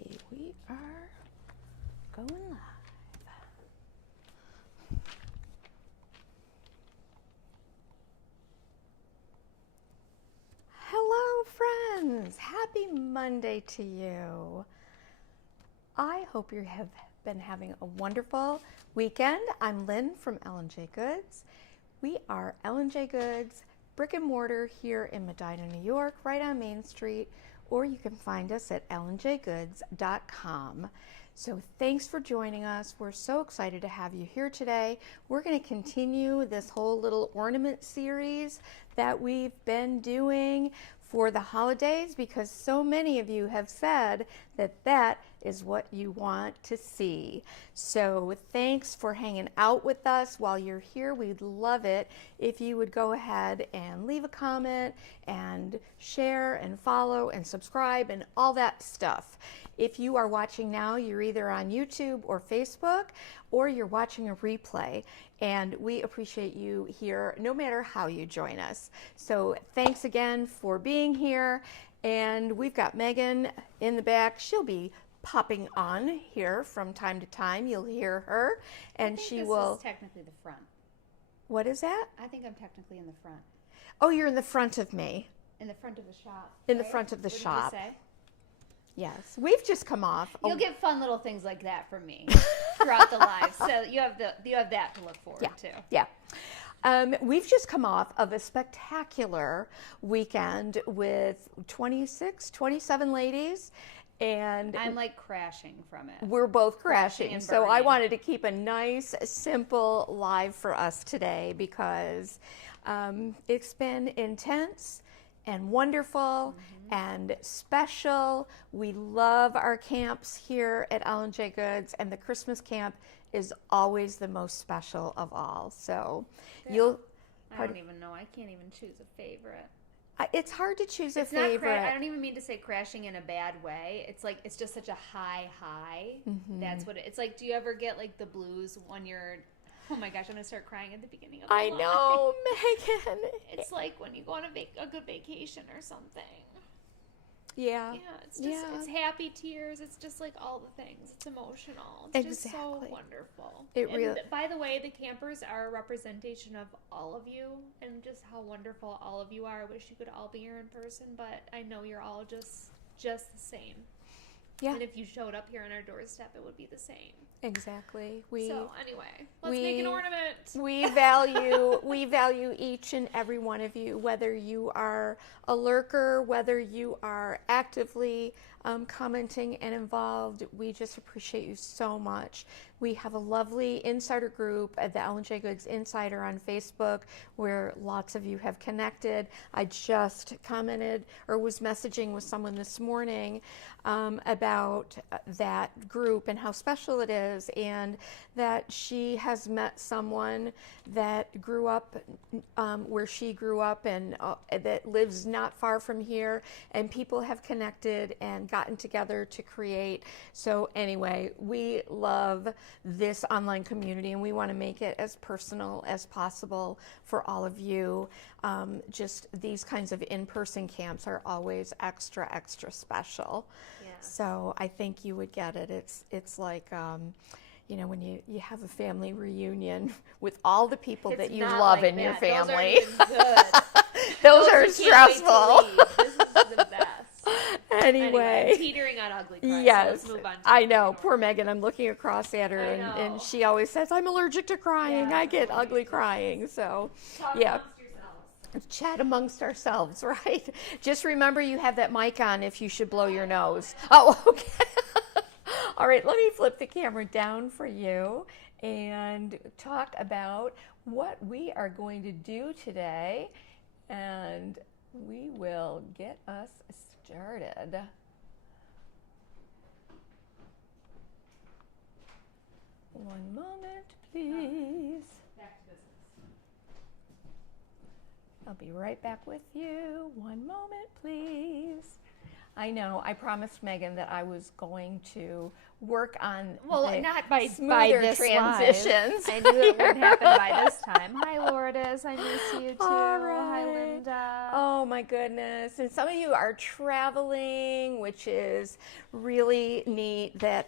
Okie, we are going live. Hello, friends. Happy Monday to you. I hope you have been having a wonderful weekend. I'm Lynn from L&J Goods. We are L&J Goods, brick and mortar here in Medina, New York, right on Main Street, or you can find us at lnjgoods.com. So thanks for joining us. We're so excited to have you here today. We're going to continue this whole little ornament series that we've been doing for the holidays because so many of you have said that that is what you want to see. So thanks for hanging out with us while you're here. We'd love it if you would go ahead and leave a comment and share and follow and subscribe and all that stuff. If you are watching now, you're either on YouTube or Facebook, or you're watching a replay, and we appreciate you here no matter how you join us. So thanks again for being here, and we've got Megan in the back. She'll be popping on here from time to time. You'll hear her, and she will. This is technically the front. What is that? I think I'm technically in the front. Oh, you're in the front of me. In the front of the shop. In the front of the shop. What did you say? Yes, we've just come off. You'll get fun little things like that from me throughout the live, so you have that to look forward to. Yeah. We've just come off of a spectacular weekend with 27 ladies, and I'm like crashing from it. We're both crashing. and So I burning. wanted to keep a nice, simple live for us today because it's been intense and wonderful and special. We love our camps here at L&J Goods, and the Christmas camp is always the most special of all. So I don't even know. I can't even choose a favorite. It's hard to choose a It's not favorite. I don't even mean to say crashing in a bad way. It's like it's just such a high. That's what it's like. Do you ever get like the blues when you're? Oh my gosh, I'm gonna start crying at the beginning of the live. know, Megan. It's like when you go on a good vacation or something. Yeah. Yeah, it's just it's happy tears. It's just like all the things. It's emotional. It's just so wonderful. By the way, the campers are a representation of all of you and just how wonderful all of you are. I wish you could all be here in person, but I know you're all just the same. Yeah. And if you showed up here on our doorstep, it would be the same. Exactly. So anyway, let's make an ornament. We value each and every one of you, whether you are a lurker, whether you are actively commenting and involved. We just appreciate you so much. We have a lovely insider group at the L&J Goods Insider on Facebook where lots of you have connected. I just commented or was messaging with someone this morning about that group and how special it is, and that she has met someone that grew up where she grew up and that lives not far from here, and people have connected and gotten together to create. So anyway, we love this online community and we want to make it as personal as possible for all of you. Just these kinds of in-person camps are always extra special. Yes. So I think you would get it. It's like when you have a family reunion with all the people that you love in your family. Those are good. Those are stressful. This is the best. Anyway, teetering on ugly cry. Yes, so let's move on to I know. Poor Megan. I'm looking across at her, and she always says, "I'm allergic to crying. Yeah, I get ugly crying." So, chat amongst ourselves, right? Just remember you have that mic on if you should blow your nose. Oh, okay. All right, let me flip the camera down for you and talk about what we are going to do today, and we will get us started. One moment, please. Back to business. I'll be right back with you. One moment, please. I know. I promised Megan that I was going to work on not by smoother this transitions. I knew it wouldn't happen by this time. Hi, Lourdes. I miss you too. All right. Hi, Linda. Oh my goodness. And some of you are traveling, which is really neat that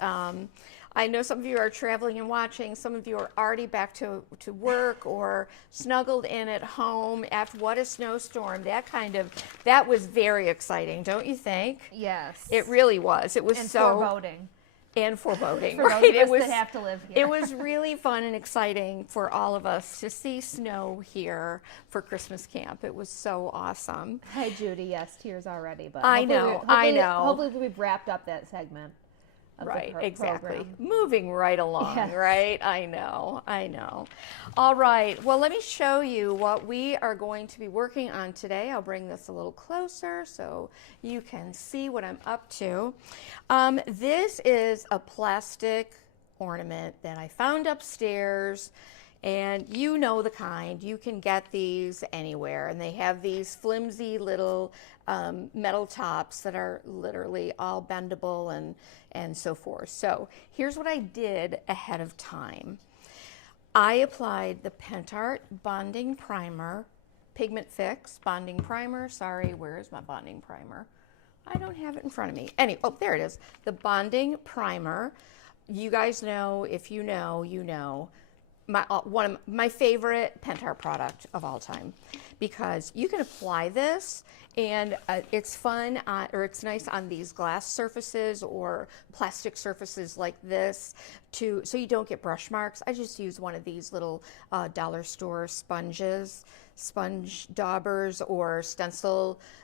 I know some of you are traveling and watching. Some of you are already back to work or snuggled in at home after what a snowstorm. That was very exciting, don't you think? Yes. It really was. It was and so foreboding. And foreboding, for right? Those of us that have to live here. It was really fun and exciting for all of us to see snow here for Christmas camp. It was so awesome. Hi, Judy. Yes, tears already, but I know. Hopefully we've wrapped up that segment. Right, exactly. Program. Moving right along, Yes. right? I know. All right, well, let me show you what we are going to be working on today. I'll bring this a little closer so you can see what I'm up to. This is a plastic ornament that I found upstairs, and you know the kind. You can get these anywhere, and they have these flimsy little metal tops that are literally all bendable and so forth. So here's what I did ahead of time. I applied the PentArt Bonding Primer, Pigment Fix Bonding Primer. Sorry, where is my bonding primer? I don't have it in front of me. Anyway, oh, there it is. The Bonding Primer. You guys know, if you know, you know. One of my favorite PentArt product of all time, because you can apply this and it's fun or it's nice on these glass surfaces or plastic surfaces like this so you don't get brush marks. I just use one of these little dollar store sponge daubers or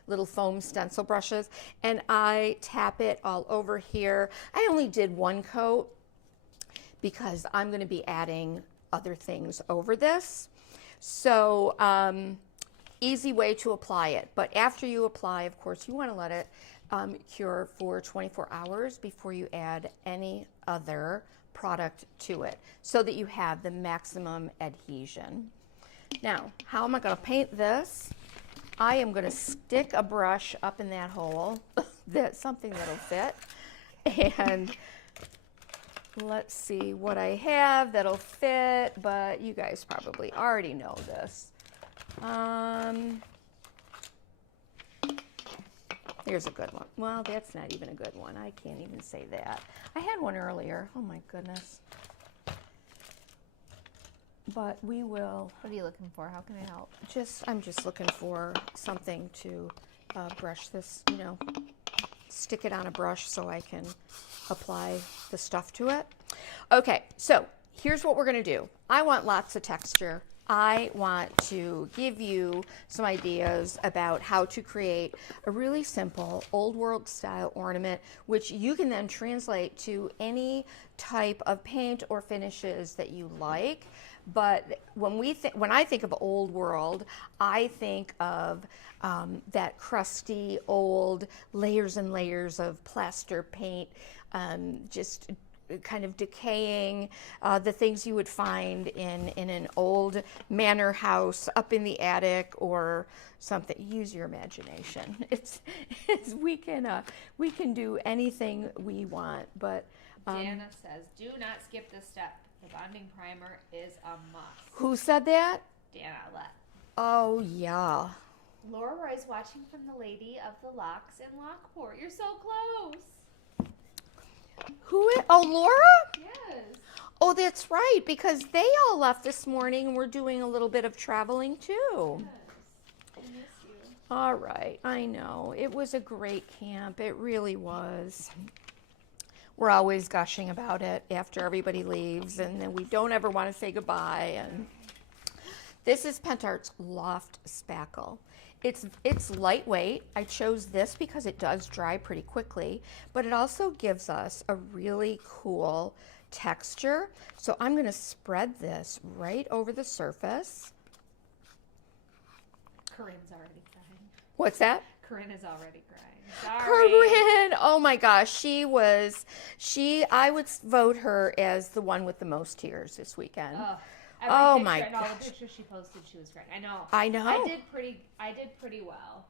little foam stencil brushes, and I tap it all over here. I only did one coat because I'm going to be adding other things over this. So easy way to apply it. But after you apply, of course, you want to let it cure for 24 hours before you add any other product to it so that you have the maximum adhesion. Now, how am I going to paint this? I am going to stick a brush up in that hole, something that'll fit, and let's see what I have that'll fit, but you guys probably already know this. Here's a good one. Well, that's not even a good one. I can't even say that. I had one earlier. Oh my goodness. But we will. What are you looking for? How can I help? I'm just looking for something to brush this, stick it on a brush so I can apply the stuff to it. Okay, so here's what we're going to do. I want lots of texture. I want to give you some ideas about how to create a really simple old world style ornament, which you can then translate to any type of paint or finishes that you like. But when I think of old world, I think of that crusty old layers and layers of plaster paint, just kind of decaying, the things you would find in an old manor house up in the attic or something. Use your imagination. We can do anything we want. But Dana says, do not skip this step. The bonding primer is a must. Who said that? Dana let. Oh yeah. Laura Roy's watching from the Lady of the Locks in Lockport. You're so close. Who is? Oh, Laura? Yes. Oh, that's right, because they all left this morning and we're doing a little bit of traveling too. Yes. I miss you. All right, I know. It was a great camp. It really was. We're always gushing about it after everybody leaves, and then we don't ever want to say goodbye. And this is PentArt's Loft Spackle. It's lightweight. I chose this because it does dry pretty quickly, but it also gives us a really cool texture. So I'm going to spread this right over the surface. Corinne's already crying. What's that? Corinne is already crying. Sorry. Corinne, oh my gosh, I would vote her as the one with the most tears this weekend. Oh my gosh. And all the pictures she posted, she was crying. I know. I know. I did pretty well.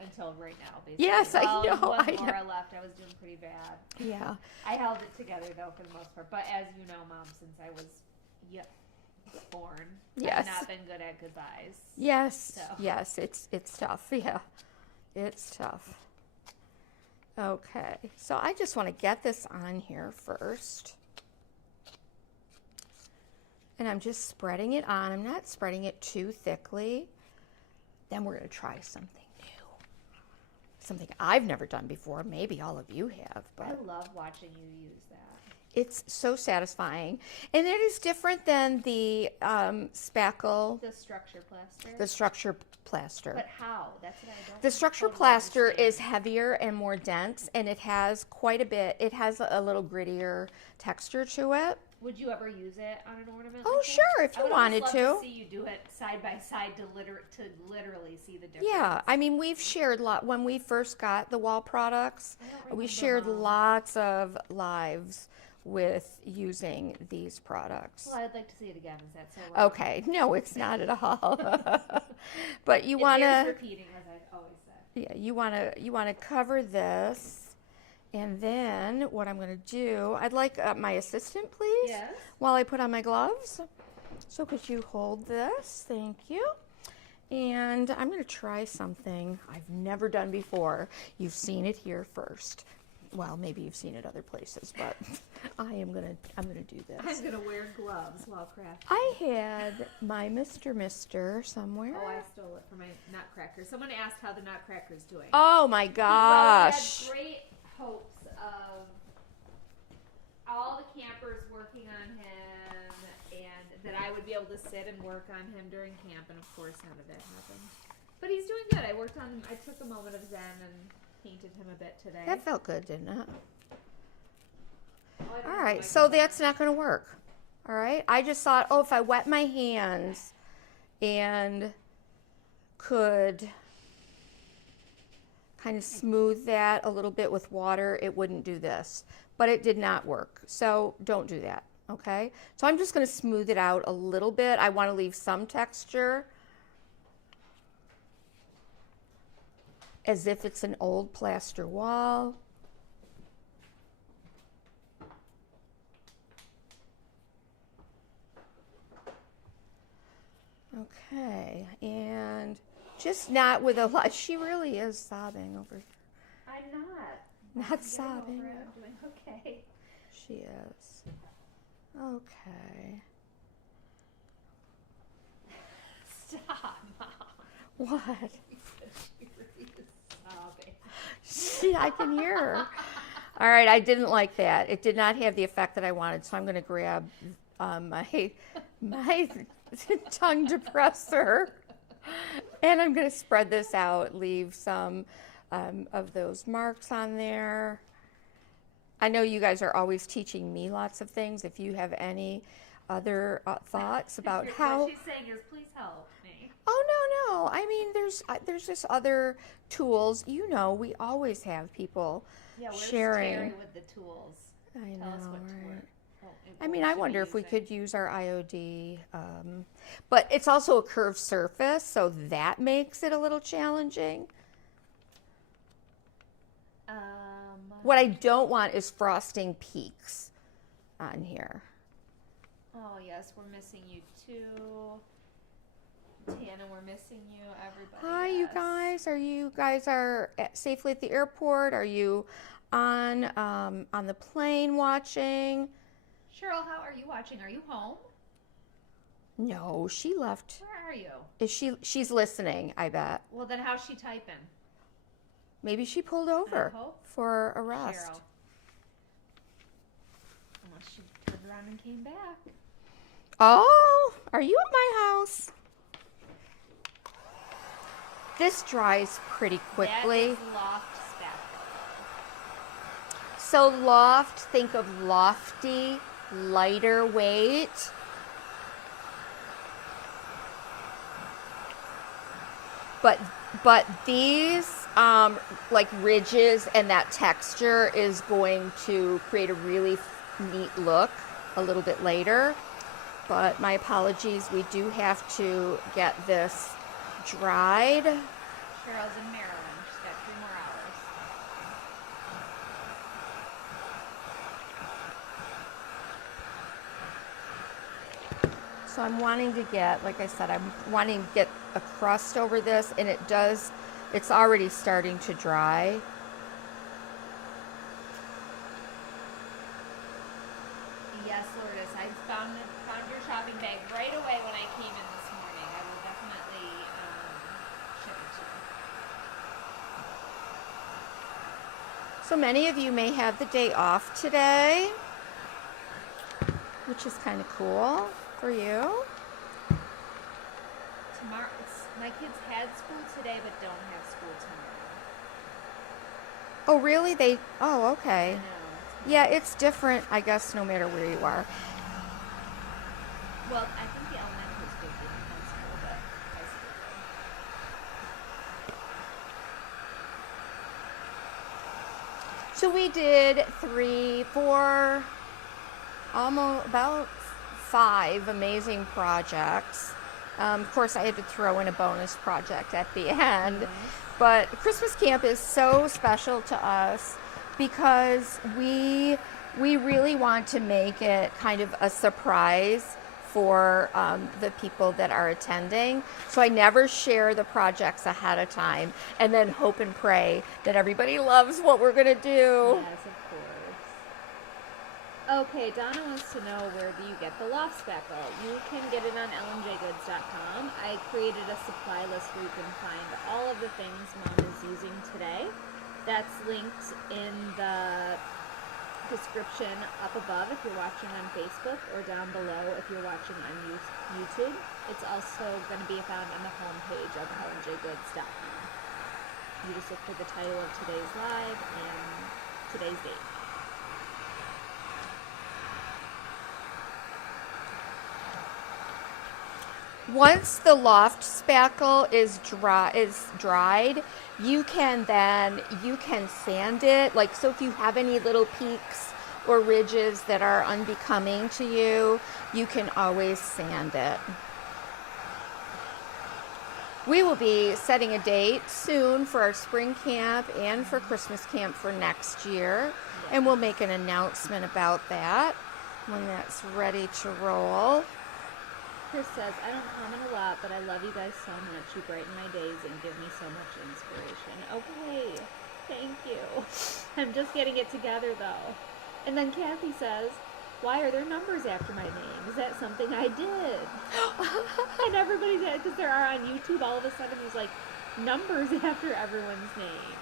until right now, basically. Yes, I know. One more left. I was doing pretty bad. Yeah. I held it together, though, for the most part. But as you know, Mom, since I was born, yes. I've not been good at goodbyes. Yes. So. Yes, it's tough. Yeah. It's tough. Okay. So I just want to get this on here first. And I'm just spreading it on. I'm not spreading it too thickly. Then we're going to try something new. Something I've never done before. Maybe all of you have. But I love watching you use that. It's so satisfying. And it is different than the spackle. The structure plaster? The structure plaster. But how? That's what I don't The structure plaster is heavier and more dense, and it has quite a bit. It has a little grittier texture to it. Would you ever use it on an ornament? Oh, like sure, if you wanted to. I would love to see you do it side by side to literally see the difference. Yeah, I mean, we've shared when we first got the wall products. We shared lots of lives with using these products. Well, I'd like to see it again. Is that so wrong? Okay, no, it's not at all. But you want to repeating, as I always said. Yeah, you want to cover this. And then what I'm going to do, I'd like my assistant, please, yes, while I put on my gloves. So could you hold this? Thank you. And I'm going to try something I've never done before. You've seen it here first. Well, maybe you've seen it other places, but I'm going to do this. I'm going to wear gloves while crafting. I had my Mr. somewhere. Oh, I stole it from my Nutcracker. Someone asked how the Nutcracker's doing. Oh my gosh. Well, we had great hopes of all the campers working on him and that I would be able to sit and work on him during camp, and of course none of it happened. But he's doing good. I took a moment of zen and painted him a bit today. That felt good, didn't it? Oh, all right, so that's not going to work. All right, I just thought, if I wet my hands and could kind of smooth that a little bit with water, it wouldn't do this. But it did not work, so don't do that, okay? So I'm just going to smooth it out a little bit. I want to leave some texture, as if it's an old plaster wall. Okay, and just not with a lot. She really is sobbing over here. I'm not. Not sobbing. I'm doing okay. She is. Okay. Stop, Mom. What? She really is sobbing. I can hear her. All right, I didn't like that. It did not have the effect that I wanted, so I'm going to grab my tongue depressor, and I'm going to spread this out, leave some of those marks on there. I know you guys are always teaching me lots of things. If you have any other thoughts about how... What she's saying is, please help me. Oh, no. I mean, there's just other tools. You know, we always have people sharing. Terry with the tools? I know, Tell us what right? I mean, I wonder if we could use our IOD, but it's also a curved surface, so that makes it a little challenging. What I don't want is frosting peaks on here. Oh, yes, we're missing you too. Tana, we're missing you. Everybody. Hi, you guys. You guys are safely at the airport? Are you on the plane watching? Cheryl, how are you watching? Are you home? No, she left. Where are you? She's listening, I bet. Well, then how's she typing? Maybe she pulled over for a rest. Cheryl. Unless she turned around and came back. Oh, are you at my house? This dries pretty quickly. That is loft spackle. So loft, think of lofty, lighter weight. But these like ridges and that texture is going to create a really neat look a little bit later. But my apologies, we do have to get this dried. Cheryl's in Maryland. So I'm wanting to get, like I said, I'm wanting to get a crust over this, and it's already starting to dry. Yes, Lourdes, I found your shopping bag right away when I came in this morning. I will definitely ship it to you. So many of you may have the day off today, which is kind of cool for you. Tomorrow, my kids had school today, but don't have school tomorrow. Oh, really? Oh, okay. Yeah, it's different, I guess, no matter where you are. Well, I think the elementary school didn't have school, but high school did. So we did 3, 4, almost about 5 amazing projects. Of course, I had to throw in a bonus project at the end. Nice. But Christmas camp is so special to us because we really want to make it kind of a surprise for the people that are attending. So I never share the projects ahead of time and then hope and pray that everybody loves what we're going to do. Yes, of course. Okay, Donna wants to know, where do you get the loft spackle? You can get it on ellenjgoods.com. I created a supply list where you can find all of the things Mom is using today. That's linked in the description up above if you're watching on Facebook, or down below if you're watching on YouTube. It's also going to be found on the homepage of ellenjgoods.com. You just look for the title of today's live and today's date. Once the loft spackle is dried, you can sand it. Like, so if you have any little peaks or ridges that are unbecoming to you, you can always sand it. We will be setting a date soon for our spring camp and for Christmas camp for next year, and we'll make an announcement about that when that's ready to roll. Chris says, I don't comment a lot, but I love you guys so much. You brighten my days and give me so much inspiration. Okay, thank you. I'm just getting it together, though. And then Kathy says, why are there numbers after my name? Is that something I did? And everybody's, because there are on YouTube, all of a sudden there's like numbers after everyone's names.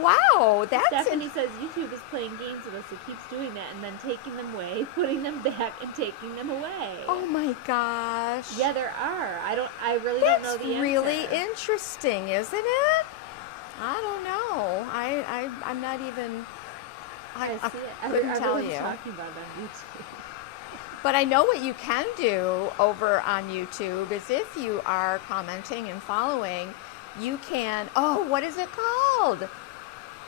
Wow, that's... Stephanie says YouTube is playing games with us. It keeps doing that and then taking them away, putting them back, and taking them away. Oh my gosh. Yeah, there are. I really don't know the answer. That's really interesting, isn't it? I don't know. I'm not even... I see it. couldn't tell you. Talking about it on YouTube. But I know what you can do over on YouTube is if you are commenting and following, you can... Oh, what is it called?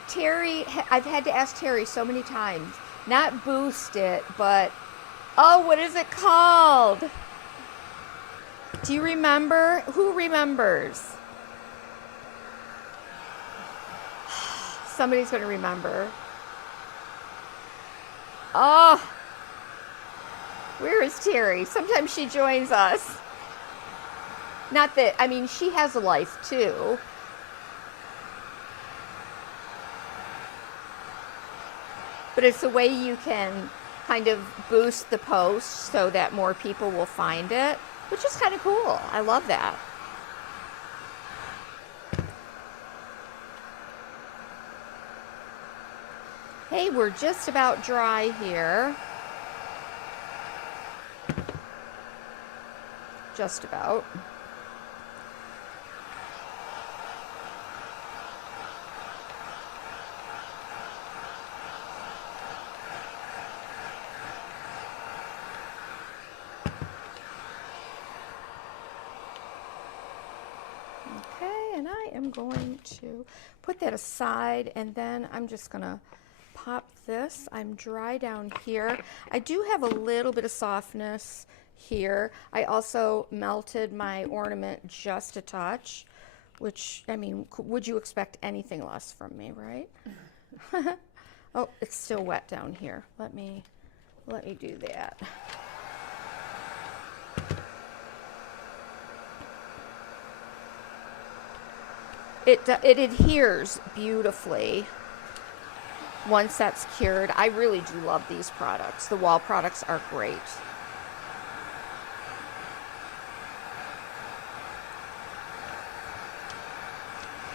Terry, I've had to ask Terry so many times, not boost it, but, oh, what is it called? Do you remember? Who remembers? Somebody's going to remember. Oh, where is Terry? Sometimes she joins us. Not that, I mean, she has a life too. But it's a way you can kind of boost the post so that more people will find it, which is kind of cool. I love that. Hey, we're just about dry here. Just about. And I am going to put that aside, and then I'm just going to pop this. I'm dry down here. I do have a little bit of softness here. I also melted my ornament just a touch, which, I mean, would you expect anything less from me, right? Oh, it's still wet down here. Let me do that. It adheres beautifully once that's cured. I really do love these products. The wall products are great.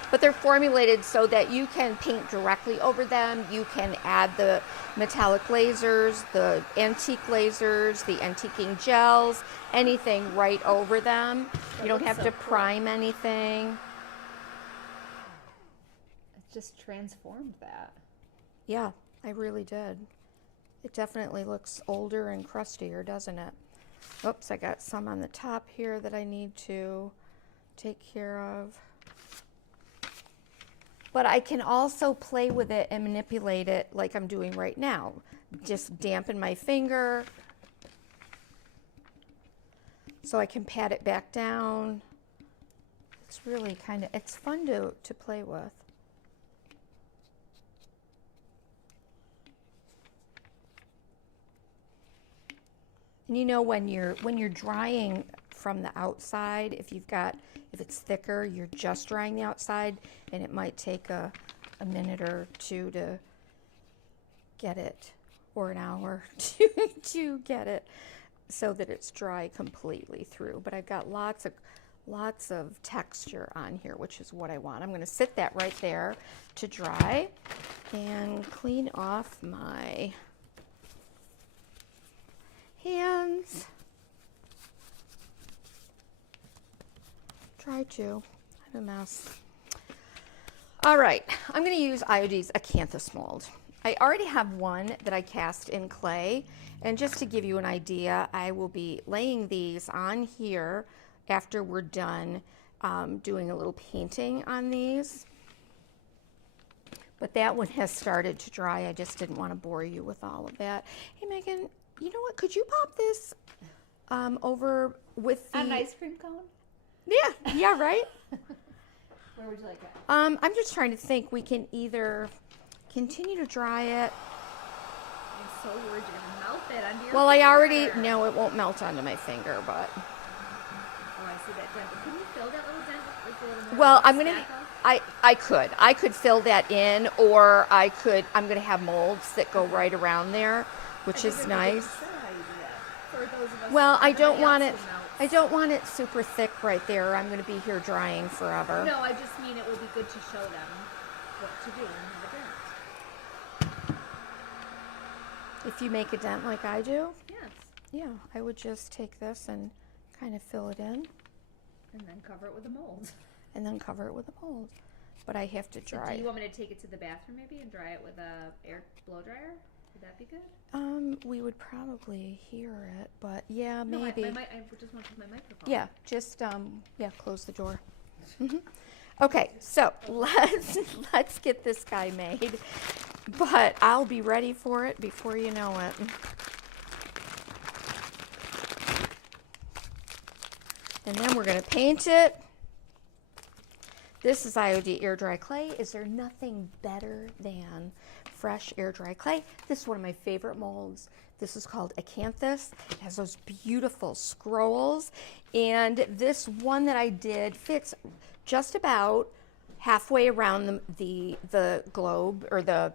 But they're formulated so that you can paint directly over them. You can add the metallic lasers, the antique lasers, the antiquing gels, anything right over them. You don't have to prime anything. It just transformed that. Yeah, I really did. It definitely looks older and crustier, doesn't it? Oops, I got some on the top here that I need to take care of. But I can also play with it and manipulate it like I'm doing right now. Just dampen my finger so I can pat it back down. It's really it's fun to play with. And you know, when you're drying from the outside, if it's thicker, you're just drying the outside, and it might take a minute or two to get it, or an hour to get it so that it's dry completely through. But I've got lots of texture on here, which is what I want. I'm going to sit that right there to dry and clean off my hands. Try to. I'm a mess. All right, I'm going to use IOD's Acanthus mold. I already have one that I cast in clay, and just to give you an idea, I will be laying these on here after we're done doing a little painting on these. But that one has started to dry. I just didn't want to bore you with all of that. Hey, Megan, you know what? Could you pop this over with the... an ice cream cone? Yeah, right? Where would you like it? I'm just trying to think. We can either continue to dry it. I'm so worried you're going to melt it onto your Well, finger. I already... No, it won't melt onto my finger, but... Oh, I see that dent. Can you fill that little dent with a little more? Well, I'm going to... spackle? I could fill that in, or I'm going to have molds that go right around there, which is nice. For those of us Well, I don't want it super thick right there. I'm going to be here drying forever. No, I just mean it will be good to show them what to do and have a dent. If you make a dent like I do, Yes. yeah, I would just take this and kind of fill it in. And then cover it with a mold. And then cover it with a mold. But I have to dry. Do you want me to take it to the bathroom maybe and dry it with a air blow dryer? Would that be good? We would probably hear it, but yeah, No, maybe. I just want to put my microphone. Yeah, just close the door. Okay, so let's get this guy made, but I'll be ready for it before you know it. And then we're going to paint it. This is IOD air dry clay. Is there nothing better than fresh air dry clay? This is one of my favorite molds. This is called Acanthus. It has those beautiful scrolls. And this one that I did fits just about halfway around the globe, or the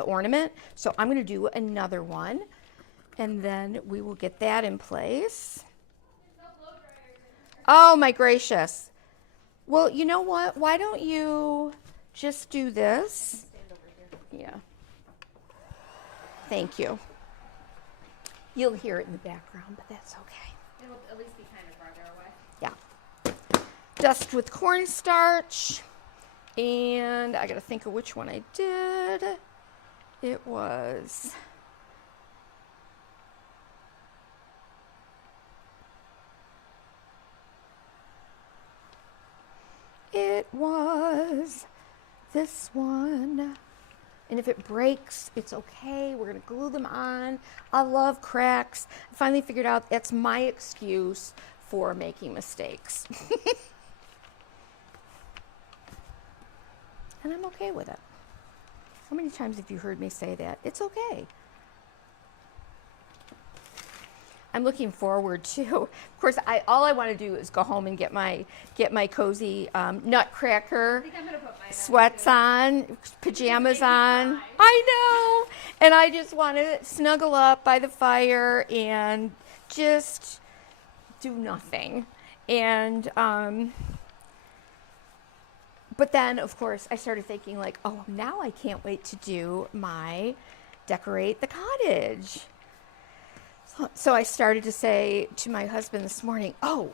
ornament. So I'm going to do another one, and then we will get that in place. Oh my gracious. Well, you know what? Why don't you just do this? Stand over here. Yeah. Thank you. You'll hear it in the background, but that's okay. It'll at least be kind of farther away. Yeah. Dust with cornstarch. And I got to think of which one I did. It was... It was this one. And if it breaks, it's okay. We're going to glue them on. I love cracks. I finally figured out that's my excuse for making mistakes. And I'm okay with it. How many times have you heard me say that? It's okay. I'm looking forward to. Of course, all I want to do is go home and get my cozy Nutcracker sweats on, pajamas on. I know, and I just want to snuggle up by the fire and just do nothing. And but then, of course, I started thinking like, oh, now I can't wait to do my decorate the cottage. So I started to say to my husband this morning, oh,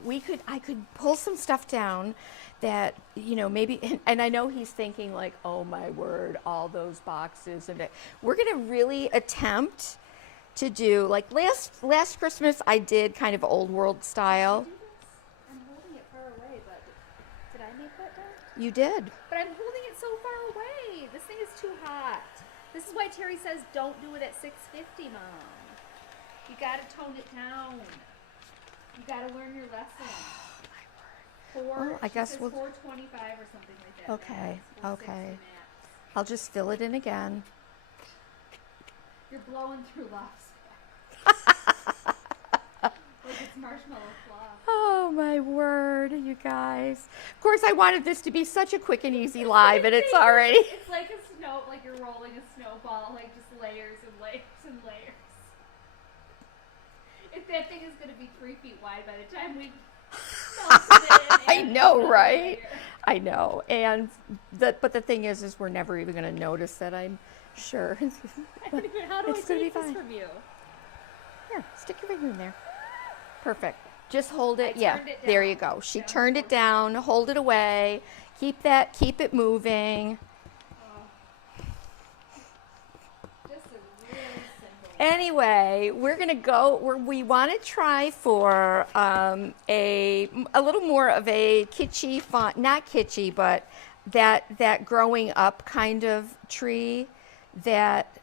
I could pull some stuff down that, maybe, and I know he's thinking like, oh my word, all those boxes of it. We're going to really attempt to do, like last Christmas I did kind of old world style. I'm holding it far away, but did I make that down? You did. But I'm holding it so far away. This thing is too hot. This is why Terry says don't do it at 650, Mom. You gotta tone it down. You gotta learn your lesson. I guess we'll 425 or something like that. Okay, okay. I'll just fill it in again. You're blowing through lots. Like it's marshmallow fluff. Oh my word, you guys. Of course, I wanted this to be such a quick and easy live, and it's already. It's like like you're rolling a snowball, like just layers and layers and layers. If that thing is going to be 3 feet wide by the time we I know, right? I know. And but the thing is we're never even going to notice that, I'm sure. How do I take this from you? Here, stick your finger in there. Perfect. Just hold it. Yeah, there you go. She turned it down. Hold it away. Keep it moving. Anyway, we're going to go, we want to try for a little more of a kitschy font, not kitschy, but that growing up kind of tree that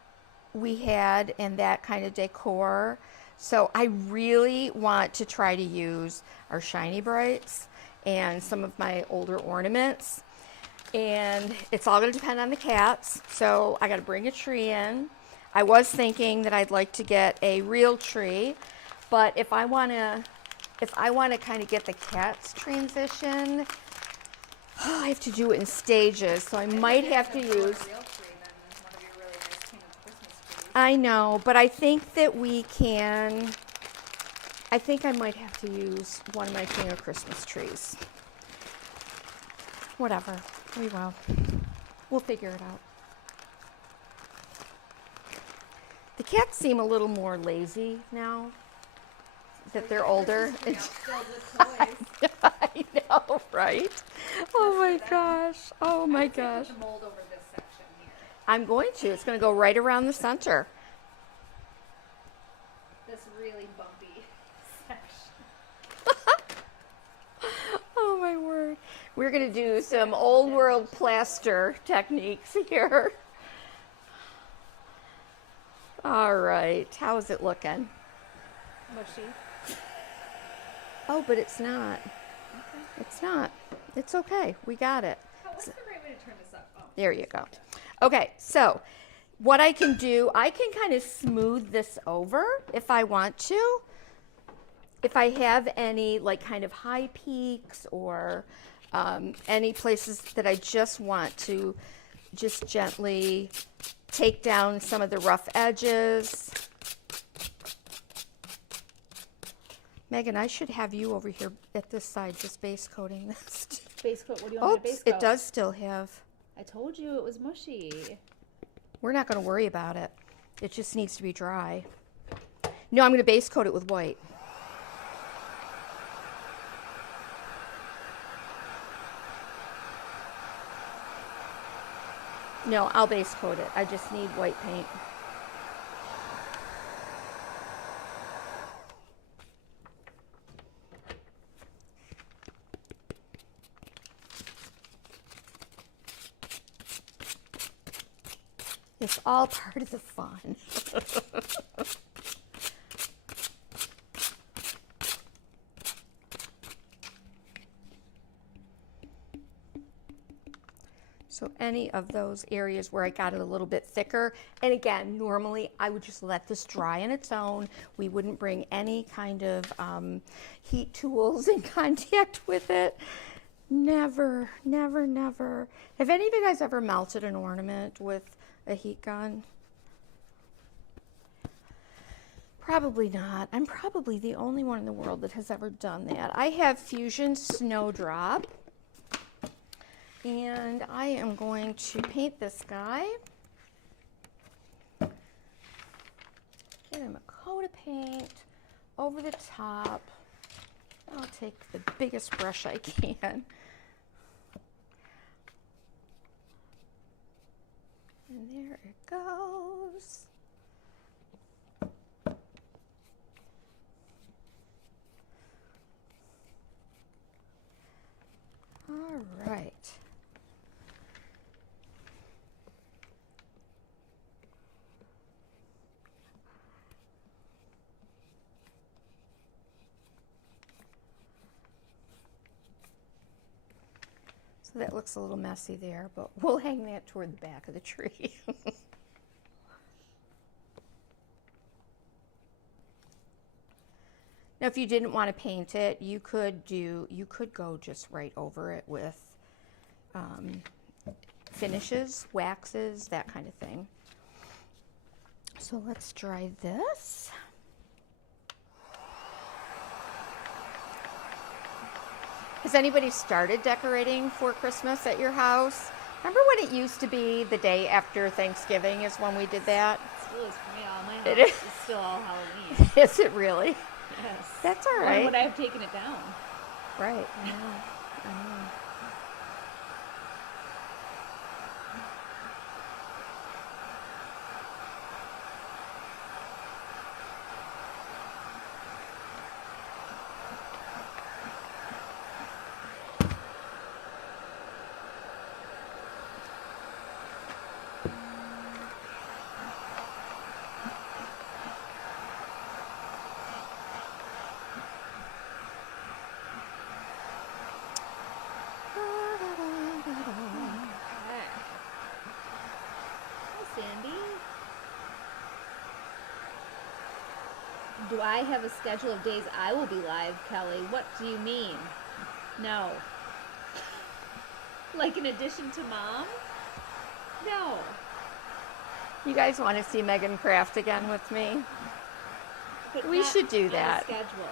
we had and that kind of decor. So I really want to try to use our Shiny Brights and some of my older ornaments. And it's all going to depend on the cats. So I got to bring a tree in. I was thinking that I'd like to get a real tree, but if I want to kind of get the cats transition, I have to do it in stages. So I might have to use. I know, but I think that we can. I think I might have to use one of my King of Christmas trees. Whatever, we will. We'll figure it out. The cats seem a little more lazy now that they're older. I know, right? Oh my gosh. Oh my gosh. Put the mold over this section here. I'm going to. It's going to go right around the center. This really bumpy section. Oh my word. We're going to do some old world plaster techniques here. All right. How is it looking? Mushy. Oh, but it's not. Okay. It's not. It's okay. We got it. What's the right way to turn this up? Oh. There you go. Okay, so what I can do, I can kind of smooth this over if I want to. If I have any like kind of high peaks or any places that I just want to just gently take down some of the rough edges. Megan, I should have you over here at this side just base coating this. Base coat? What do you want me to base coat? It does still have. I told you it was mushy. We're not going to worry about it. It just needs to be dry. No, I'm going to base coat it with white. No, I'll base coat it. I just need white paint. It's all part of the fun. So any of those areas where I got it a little bit thicker. And again, normally I would just let this dry on its own. We wouldn't bring any kind of heat tools in contact with it. Never, never, never. Have any of you guys ever melted an ornament with a heat gun? Probably not. I'm probably the only one in the world that has ever done that. I have Fusion Snowdrop, and I am going to paint this guy. Give him a coat of paint over the top. I'll take the biggest brush I can. And there it goes. All right. So that looks a little messy there, but we'll hang that toward the back of the tree. Now, if you didn't want to paint it, you could go just right over it with finishes, waxes, that kind of thing. So let's dry this. Has anybody started decorating for Christmas at your house? Remember when it used to be the day after Thanksgiving is when we did that? It still is for me. All my It house is. is still all Halloween. Is it really? Yes. That's all Why right. would I have taken it down? Right. I know. I know. Sandy? Do I have a schedule of days I will be live, Kelly? What do you mean? No. Like in addition to Mom? No. You guys want to see Megan Craft again with me? But We not should do on a that. schedule.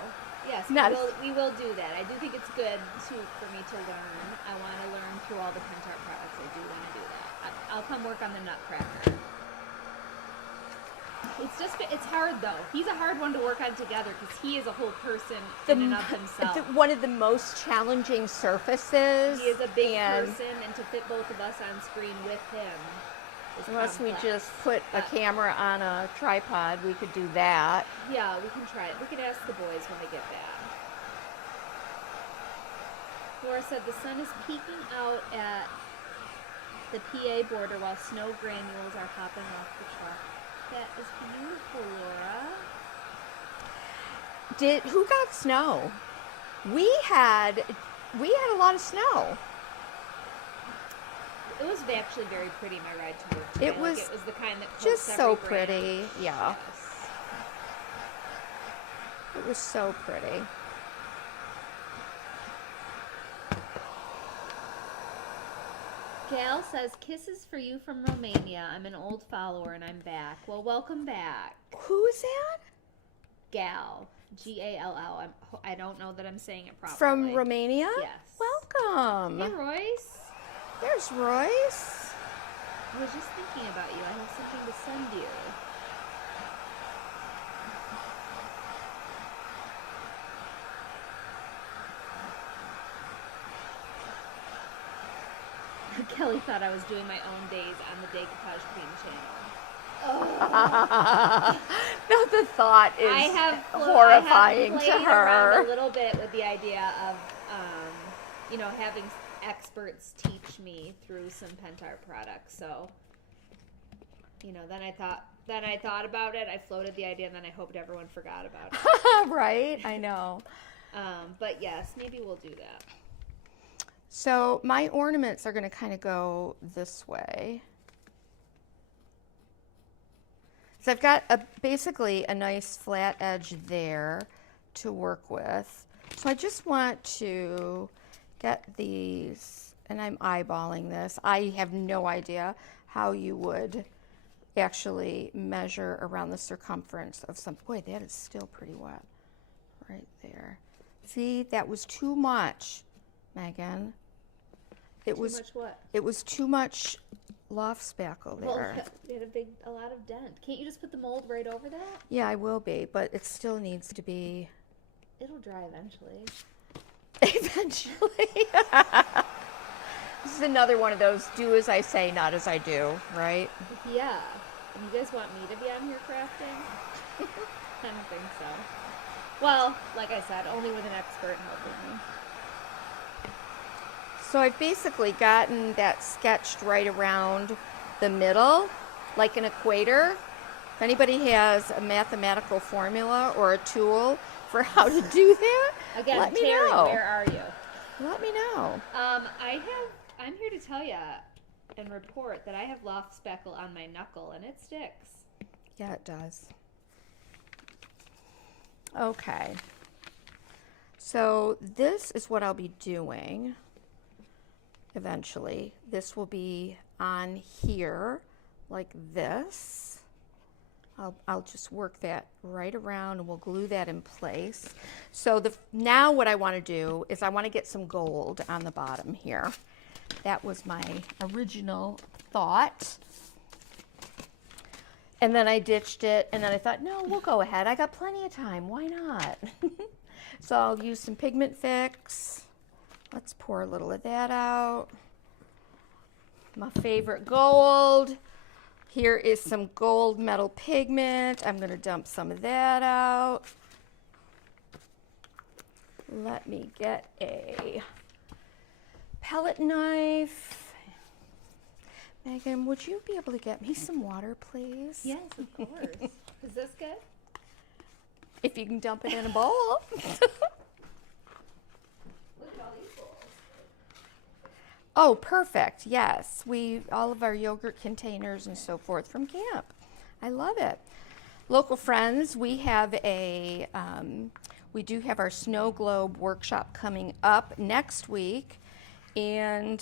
Yes, Not we will do that. I do think it's good for me to learn. I want to learn through all the Pentart products. I do want to do that. I'll come work on the Nutcracker. It's hard though. He's a hard one to work on together because he is a whole person in and of himself. One of the most challenging surfaces. He is a big person, and to fit both of us on screen with him is Unless complex. we just put a camera on a tripod, we could do that. Yeah, we can try it. We can ask the boys when they get back. Laura said the sun is peeking out at the PA border while snow granules are hopping off the truck. That is beautiful, Laura. Who got snow? We had a lot of snow. It was actually very pretty, my ride to work today. It was the kind that just coats so every branch. pretty. Yeah. Yes. It was so pretty. Gal says, kisses for you from Romania. I'm an old follower and I'm back. Well, welcome back. Who is that? Gal. G-A-L-L. I don't know that I'm saying it properly. From Romania? Yes. Welcome. Hey, Royce. There's Royce. I was just thinking about you. I have something to send you. Kelly thought I was doing my own days on the Decoupage Queen channel. Oh. No, the thought is horrifying I have to played her. around a little bit with the idea of, having experts teach me through some Pentart products. So, then I thought about it. I floated the idea, and then I hoped everyone forgot about it. Right? I know. But yes, maybe we'll do that. So my ornaments are going to kind of go this way. So I've got basically a nice flat edge there to work with. So I just want to get these, and I'm eyeballing this. I have no idea how you would actually measure around the circumference of some. Boy, that is still pretty wet right there. See, that was too much, Megan. Too much what? It was too much loft spackle there. Well, it had a lot of dent. Can't you just put the mold right over that? Yeah, I will be, but it still needs to be. It'll dry eventually. Eventually. This is another one of those do as I say, not as I do, right? Yeah. And you guys want me to be on here crafting? I don't think so. Well, like I said, only with an expert helping me. So I've basically gotten that sketched right around the middle, like an equator. If anybody has a mathematical formula or a tool for how to do that, again, let me Terry, know. Where are you? Let me know. I'm here to tell you and report that I have loft spackle on my knuckle, and it sticks. Yeah, it does. Okay. So this is what I'll be doing eventually. This will be on here like this. I'll just work that right around and we'll glue that in place. So now what I want to do is I want to get some gold on the bottom here. That was my original thought. And then I ditched it, and then I thought, no, we'll go ahead. I got plenty of time. Why not? So I'll use some pigment fix. Let's pour a little of that out. My favorite gold. Here is some gold metal pigment. I'm going to dump some of that out. Let me get a palette knife. Megan, would you be able to get me some water, please? Yes, of course. Is this good? If you can dump it in a bowl. Look at all these bowls. Oh, perfect. Yes. All of our yogurt containers and so forth from camp. I love it. Local friends, we do have our snow globe workshop coming up next week, and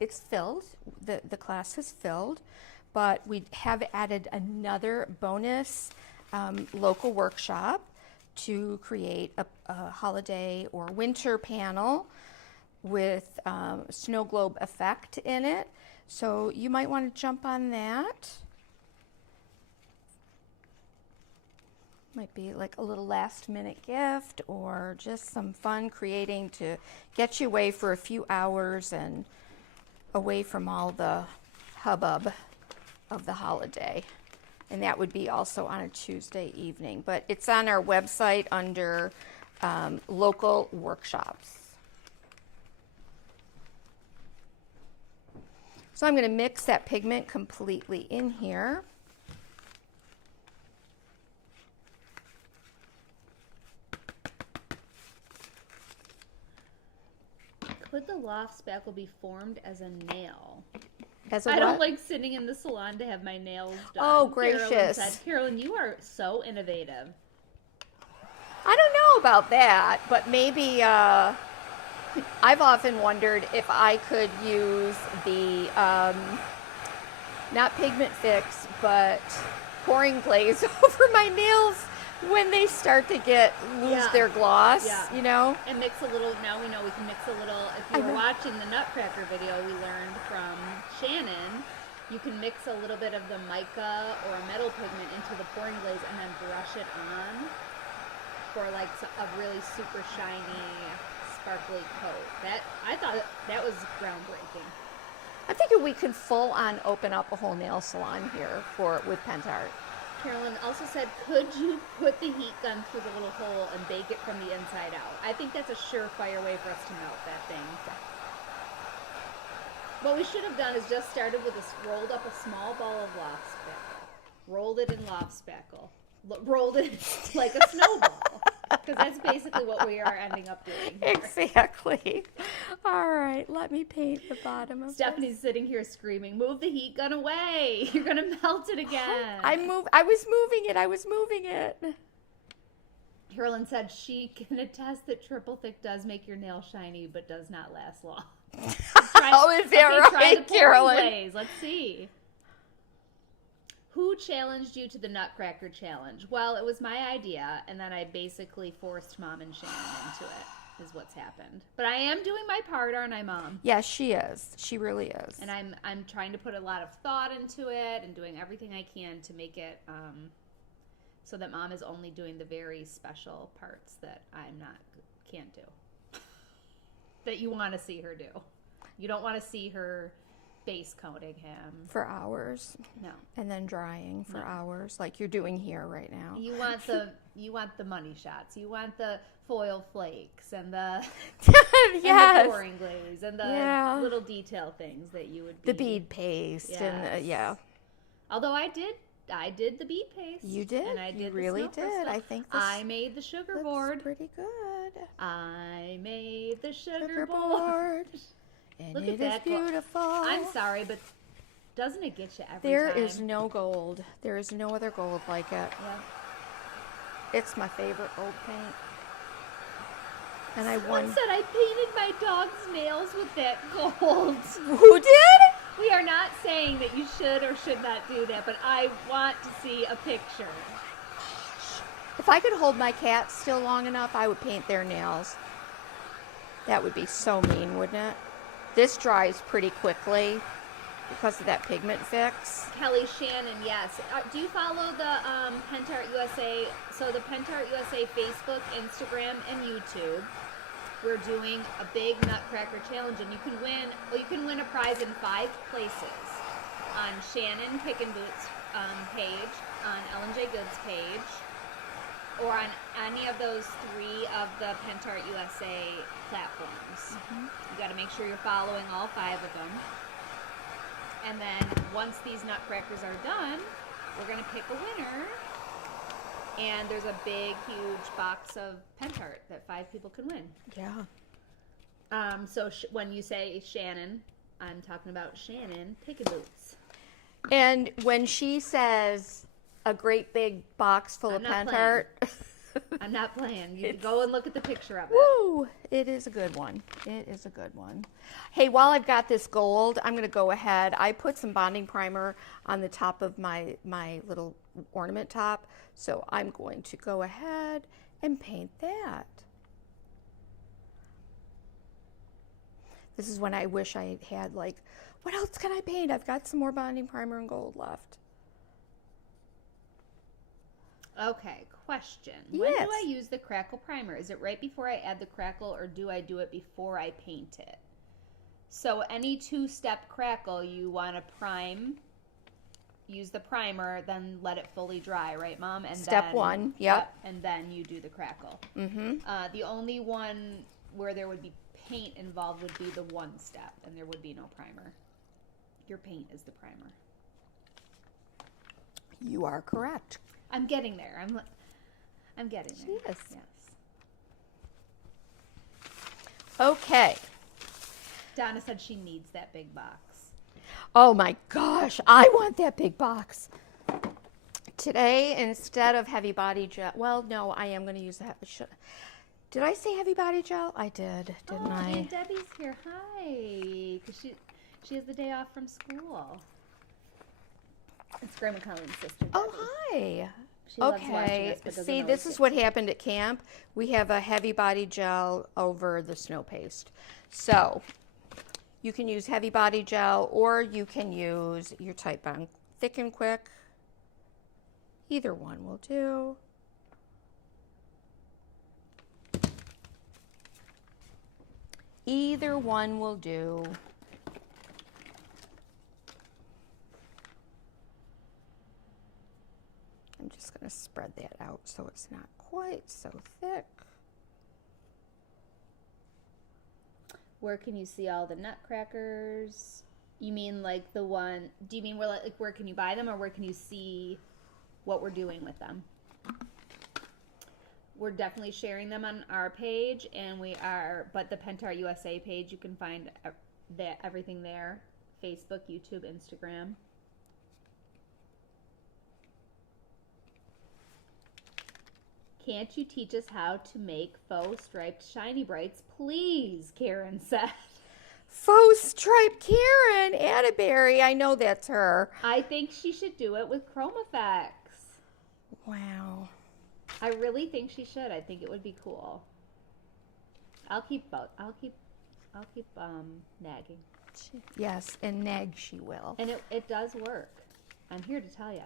it's filled. The class is filled, but we have added another bonus local workshop to create a holiday or winter panel with snow globe effect in it. So you might want to jump on that. Might be like a little last minute gift or just some fun creating to get you away for a few hours and away from all the hubbub of the holiday. And that would be also on a Tuesday evening. But it's on our website under local workshops. So I'm going to mix that pigment completely in here. Could the loft spackle be formed as a nail? As a I what? don't like sitting in the salon to have my nails done. Oh, gracious. Carolyn, you are so innovative. I don't know about that, but maybe I've often wondered if I could use the, not pigment fix, but pouring glaze over my nails when they start to lose their gloss, you know? And mix a little, now we know we can mix a little, if you were watching the Nutcracker video we learned from Shannon, you can mix a little bit of the mica or metal pigment into the pouring glaze and then brush it on for like a really super shiny, sparkly coat. I thought that was groundbreaking. I'm thinking we could full on open up a whole nail salon here with Pentart. Carolyn also said, could you put the heat gun through the little hole and bake it from the inside out? I think that's a surefire way for us to melt that thing. What we should have done is just started with rolled up a small ball of loft spackle, rolled it in loft spackle, rolled it like a snowball. Because that's basically what we are ending up doing here. Exactly. All right, let me paint the bottom of Stephanie's sitting here screaming, move the heat gun away. You're going to melt it again. I was moving it. Carolyn said she can attest that triple thick does make your nails shiny, but does not last long. Oh, is that right, Carolyn? Ways. Let's see. Who challenged you to the Nutcracker Challenge? Well, it was my idea, and then I basically forced Mom and Shannon into it, is what's happened. But I am doing my part, aren't I, Mom? Yes, she is. She really is. And I'm trying to put a lot of thought into it and doing everything I can to make it so that Mom is only doing the very special parts that can't do. That you want to see her do. You don't want to see her base coating him for hours. No. And then drying for hours, like you're doing here right now. You want the money shots. You want the foil flakes and the yes. and the pouring glaze and the little detail things that you would the bead paste and Although I did the bead paste. You did. And I did. You really did. I think I made the sugar board. Pretty good. I made the sugar board. And look it at that. Is beautiful. I'm sorry, but doesn't it get you every time? There is no gold. There is no other gold like it. Yeah. It's my favorite gold paint. And Someone said I painted my dog's nails with that gold. Who did? We are not saying that you should or should not do that, but I want to see a picture. If I could hold my cat still long enough, I would paint their nails. That would be so mean, wouldn't it? This dries pretty quickly because of that pigment fix. Kelly Shannon, yes. Do you follow the Pentart USA? So the Pentart USA Facebook, Instagram, and YouTube. We're doing a big Nutcracker challenge, and you can win a prize in 5 places on Shannon Kickin' Boots page, on Ellen J. Good's page, or on any of those 3 of the Pentart USA platforms. Mm-hmm. You got to make sure you're following all 5 of them. And then once these nutcrackers are done, we're going to pick a winner. And there's a big, huge box of Pentart that 5 people can win. Yeah. So when you say Shannon, I'm talking about Shannon Kickin' Boots. And when she says a great big box full of Pentart... I'm not playing. You go and look at the picture of it. Woo! It is a good one. It is a good one. Hey, while I've got this gold, I'm going to go ahead. I put some bonding primer on the top of my little ornament top, so I'm going to go ahead and paint that. This is when I wish I had, like, what else can I paint? I've got some more bonding primer and gold left. Okay, question. When do I use the crackle primer? Is it right before I add the crackle, or do I do it before I paint it? So any 2-step crackle, you want to prime, use the primer, then let it fully dry, right, Mom? And Step 1, yep. And then you do the crackle. Mm-hmm. The only one where there would be paint involved would be the 1 step, and there would be no primer. Your paint is the primer. You are correct. I'm getting there. I'm getting there. Yes. Yes. Okay. Donna said she needs that big box. Oh my gosh, I want that big box. Today, instead of heavy body gel, well, no, I am going to use that. Did I say heavy body gel? I did, didn't I? Aunt Debbie's here. Hi. Because she has the day off from school. It's Grandma Colleen's sister, Debbie. Oh, hi. She loves watching us, but doesn't see, always this is get what happened at camp. We have a heavy body gel over the snow paste. So you can use heavy body gel, or you can use your Type Bond Thick and Quick. Either one will do. Either one will do. I'm just going to spread that out so it's not quite so thick. Where can you see all the nutcrackers? You mean like the one, do you mean where can you buy them, or where can you see what we're doing with them? we're definitely sharing them on our page, and but the Pentart USA page, you can find everything there. Facebook, YouTube, Instagram. Can't you teach us how to make faux striped shiny brights, please? Karen said. Faux striped Karen Atterbury. I know that's her. I think she should do it with Chrome Effects. Wow. I really think she should. I think it would be cool. I'll keep nagging. Yes, and nag she will. And it does work. I'm here to tell you.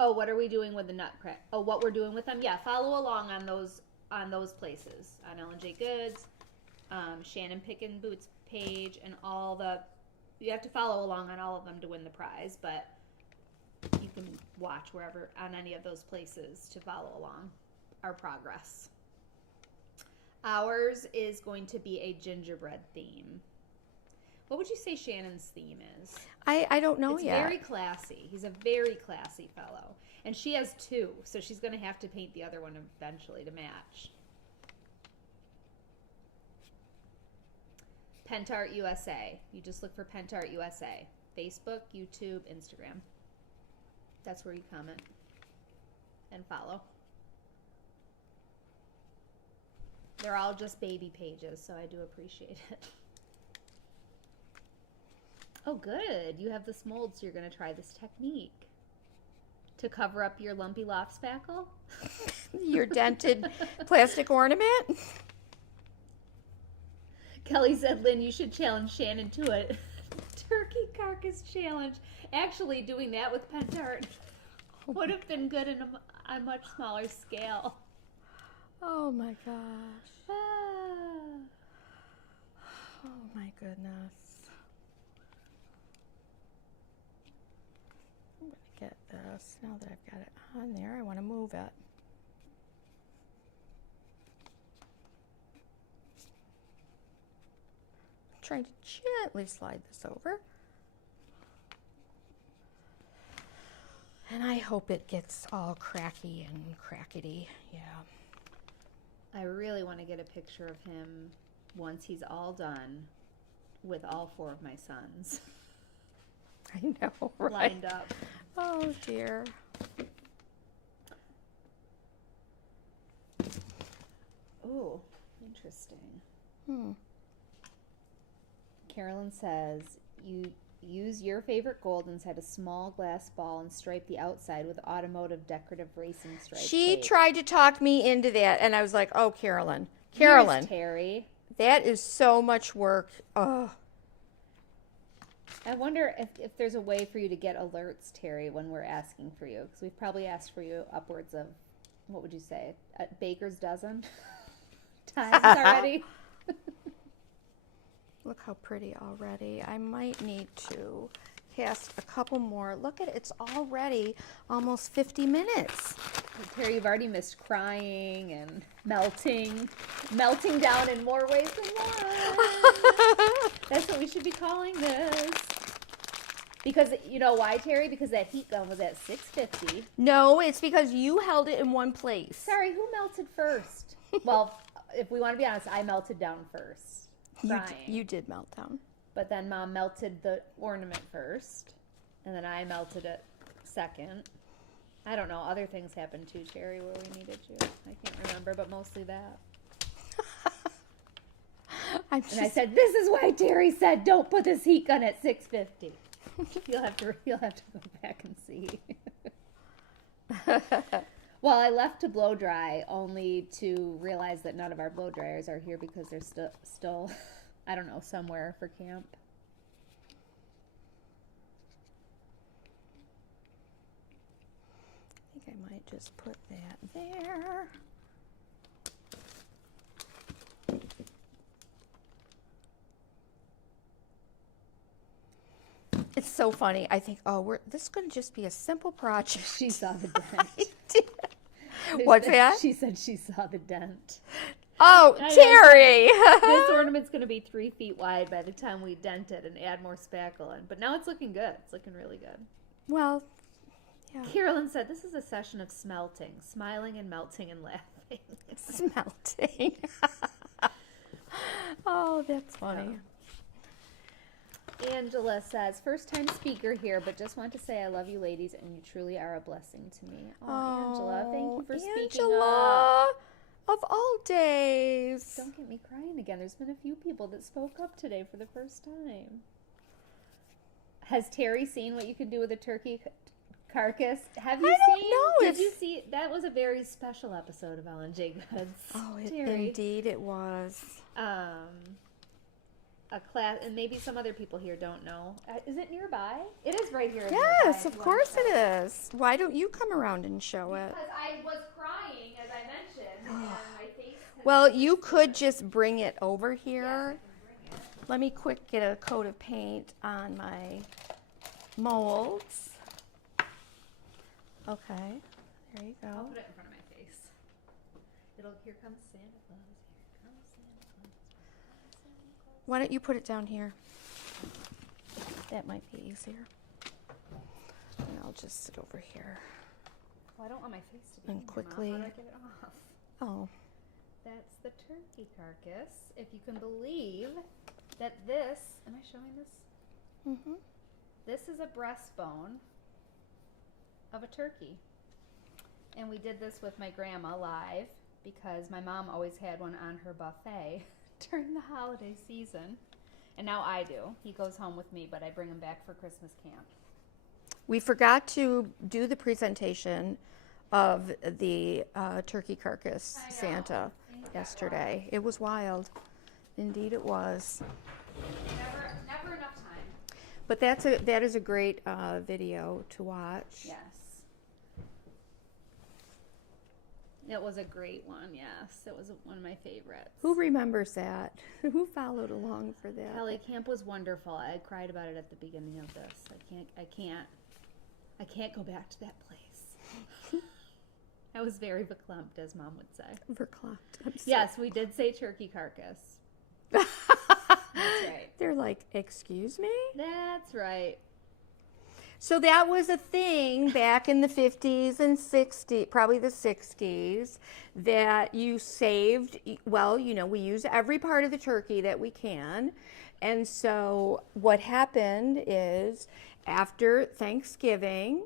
Oh, what are we doing with the Nutcracker? Oh, what we're doing with them? Yeah, follow along on those places. On Ellen J. Goods, Shannon Pickin' Boots page, and you have to follow along on all of them to win the prize, but you can watch wherever on any of those places to follow along our progress. Ours is going to be a gingerbread theme. What would you say Shannon's theme is? I don't know yet. It's very classy. He's a very classy fellow. And she has two, so she's going to have to paint the other one eventually to match. Pentart USA. You just look for Pentart USA. Facebook, YouTube, Instagram. That's where you comment and follow. They're all just baby pages, so I do appreciate it. Oh, good. You have this mold, so you're going to try this technique. To cover up your lumpy loft spackle? Your dented plastic ornament? Kelly said, Lynn, you should challenge Shannon to a turkey carcass challenge. Actually, doing that with Pentart would have been good in a much smaller scale. Oh, my gosh. Oh, my goodness. I'm going to get this. Now that I've got it on there, I want to move it. I'm trying to gently slide this over. And I hope it gets all cracky and crackety. Yeah. I really want to get a picture of him once he's all done with all four of my sons. I know, right? Lined up. Oh, dear. Oh, interesting. Carolyn says, you use your favorite gold inside a small glass ball and stripe the outside with automotive decorative racing stripe She tape. tried to talk me into that, and I was like, oh, Carolyn. Here's Terry. That is so much work. Oh. I wonder if there's a way for you to get alerts, Terry, when we're asking for you. Because we've probably asked for you upwards of, what would you say, a baker's dozen times already. Look how pretty already. I might need to cast a couple more. Look at it. It's already almost 50 minutes. Terry, you've already missed crying and melting down in more ways than one. That's what we should be calling this. Because, you know why, Terry? Because that heat gun was at 650. No, it's because you held it in one place. Sorry, who melted first? Well, if we want to be honest, I melted down first. You did melt down. But then Mom melted the ornament first, and then I melted it second. I don't know. Other things happened too, Terry, where we needed you. I can't remember, but mostly that. And I said, this is why Terry said don't put this heat gun at 650. You'll have to go back and see. Well, I left to blow dry only to realize that none of our blow dryers are here because they're still, I don't know, somewhere for camp. I think I might just put that there. It's so funny. I think, this is going to just be a simple project. She saw the dent. I did. What's that? She said she saw the dent. Oh, Terry! This ornament's going to be 3 feet wide by the time we dent it and add more spackle in. But now it's looking good. It's looking really good. Well, Yeah. Carolyn said, this is a session of smelting, smiling and melting and laughing. Smelting. Oh, that's funny. Yeah. Angela says, first time speaker here, but just want to say I love you ladies and you truly are a blessing to me. Oh, Angela, thank you for speaking up. Of all days. Don't get me crying again. There's been a few people that spoke up today for the first time. Has Terry seen what you can do with a turkey carcass? Have you seen? Know. Did you see? That was a very special episode of L&J Goods. Oh, Terry. Indeed it was. A class, and maybe some other people here don't know. Is it nearby? It is right here. Yes, of course it is. Why don't you come around and show it? Because I was crying, as I mentioned, and my face. Well, you could just bring it over here. Yes, I can bring it. Let me quick get a coat of paint on my molds. Okay, there you I'll go. put it in front of my face. Here comes Santa Claus. Here comes Santa Claus. Why don't you put it down here? That might be easier. And I'll just sit over here. Well, I don't want my face to be And in here, quickly- Mom. How do I get it off? Oh, That's the turkey carcass. If you can believe that this, am I showing this? mm-hmm. This is a breastbone of a turkey. And we did this with my grandma live because my mom always had one on her buffet during the holiday season. And now I do. He goes home with me, but I bring him back for Christmas camp. We forgot to do the presentation of the turkey carcass Santa yesterday. It was wild. Indeed it was. Never enough time. But that is a great video to watch. Yes. It was a great one, yes. It was one of my favorites. Who remembers that? Who followed along for that? Kelly, camp was wonderful. I cried about it at the beginning of this. I can't go back to that place. I was very verklempt, as Mom would say. Verklempt. Yes, we did say turkey carcass. That's right. They're like, excuse me? That's right. So that was a thing back in the 50s and 60s, probably the 60s, that you saved. Well, we use every part of the turkey that we can. And so what happened is after Thanksgiving,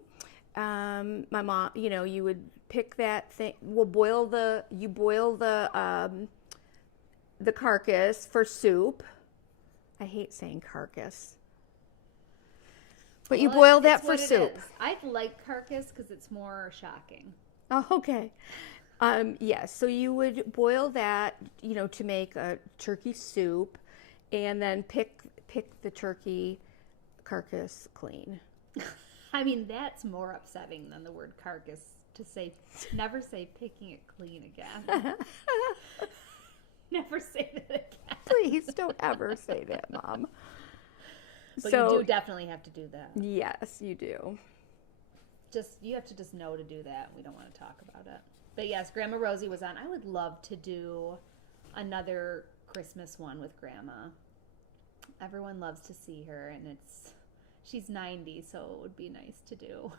my mom, you would pick that thing. You boil the carcass for soup. I hate saying carcass. But you boil that for soup. I like carcass because it's more shocking. Oh, okay. Yes, so you would boil that, to make a turkey soup, and then pick the turkey carcass clean. I mean, that's more upsetting than the word carcass to say. Never say picking it clean again. Never say that again. Please don't ever say that, Mom. But so, you do definitely have to do that. Yes, you do. You have to just know to do that. We don't want to talk about it. But yes, Grandma Rosie was on. I would love to do another Christmas one with Grandma. Everyone loves to see her, and she's 90, so it would be nice to do.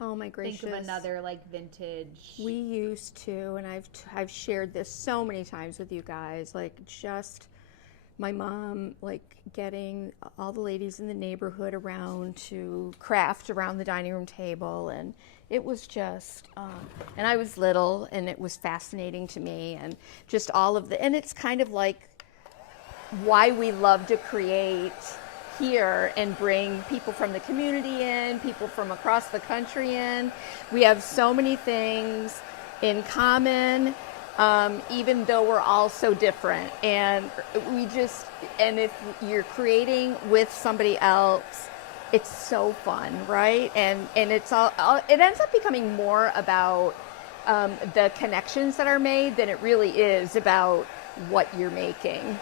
Oh my gracious! Think of another vintage. We used to, and I've shared this so many times with you guys. Just my mom, getting all the ladies in the neighborhood around to craft around the dining room table, and it was just. And I was little, and it was fascinating to me, and just all of and it's kind of like why we love to create here and bring people from the community in, people from across the country in. We have so many things in common, even though we're all so different. And if you're creating with somebody else, it's so fun, right? And it's it ends up becoming more about the connections that are made than it really is about what you're making.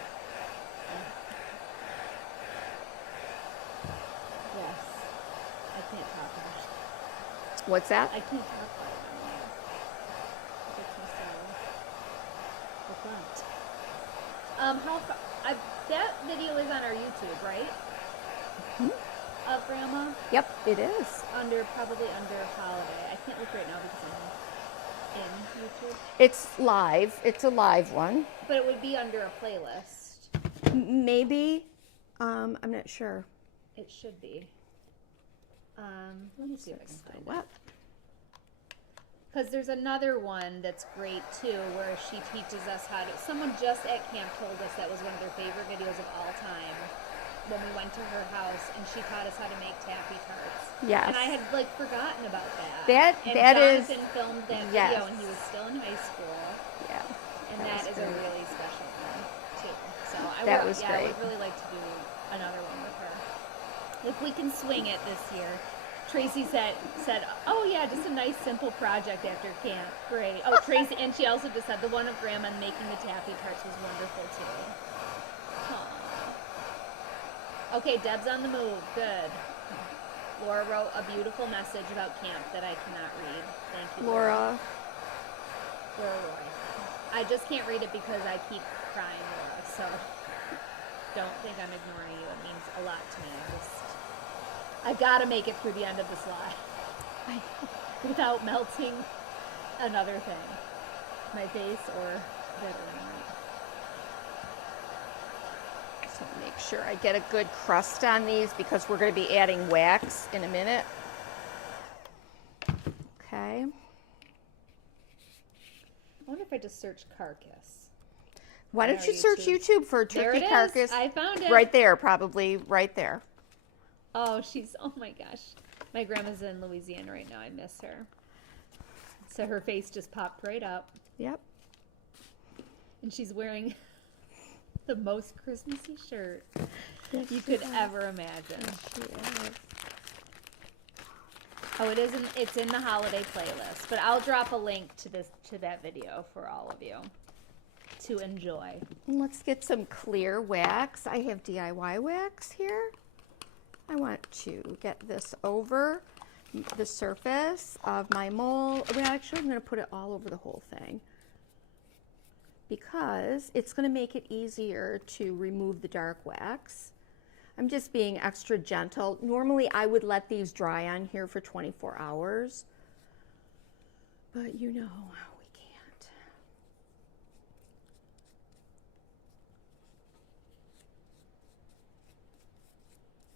What's that? I can't talk about it anymore. It gets me so verklempt. That video is on our YouTube, right? Hmm? of Grandma? Yep, it is. Probably under Holiday. I can't look right now because I'm in YouTube. It's live. It's a live one. But it would be under a playlist. Maybe. I'm not sure. It should be. Let me see if I can find it. Because there's another one that's great too, where she teaches us how to. Someone just at camp told us that was one of their favorite videos of all time. When we went to her house, and she taught us how to make taffy tarts. Yes. And I had forgotten about that. Jonathan filmed that yes. video, and he was still in high school. Yeah. And that is a really special one too. So I was great. I would really like to do another one with her. If we can swing it this year. Tracy said, oh yeah, just a nice simple project after camp. Great. Oh, Tracy, and she also just said the one of Grandma making the taffy tarts was wonderful too. Aww. Okay, Deb's on the move. Good. Laura wrote a beautiful message about camp that I cannot read. Thank you, Laura. Laura Roy. I just can't read it because I keep crying, Laura. So don't think I'm ignoring you. It means a lot to me. I gotta make it through the end of this live without melting another thing, my face or literally. So make sure I get a good crust on these because we're going to be adding wax in a minute. Okay. I wonder if I just search carcass. Why don't you search YouTube for turkey carcass? I found it. Right there, probably right there. Oh, oh my gosh. My grandma's in Louisiana right now. I miss her. So her face just popped right up. Yep. And she's wearing the most Christmassy shirt you could ever imagine. Oh, it's in the holiday playlist, but I'll drop a link to that video for all of you to enjoy. Let's get some clear wax. I have DIY wax here. I want to get this over the surface of my mold. Well, actually, I'm going to put it all over the whole thing because it's going to make it easier to remove the dark wax. I'm just being extra gentle. Normally, I would let these dry on here for 24 hours, but you know, we can't.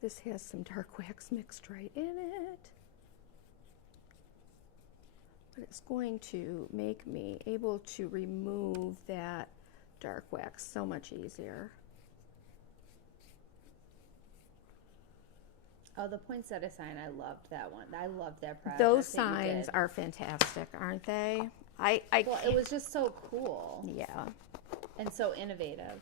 This has some dark wax mixed right in it. But it's going to make me able to remove that dark wax so much easier. Oh, the poinsettia sign, I loved that one. I loved that project. Those signs are fantastic, aren't they? Well, it was just so cool. Yeah. And so innovative.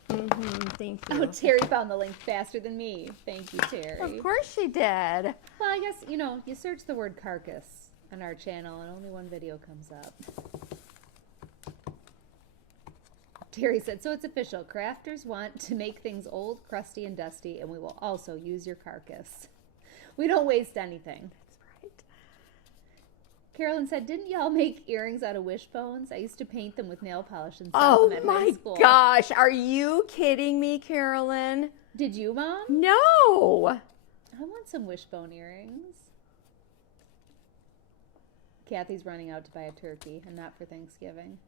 Thank you. Oh, Terry found the link faster than me. Thank you, Terry. Of course she did. Well, I guess, you search the word carcass on our channel and only one video comes up. Terry said, so it's official. Crafters want to make things old, crusty, and dusty, and we will also use your carcass. We don't waste anything. That's right. Carolyn said, didn't y'all make earrings out of wishbones? I used to paint them with nail polish and sell them at high school. Oh my gosh, are you kidding me, Carolyn? Did you, Mom? No. I want some wishbone earrings. Kathy's running out to buy a turkey, and not for Thanksgiving.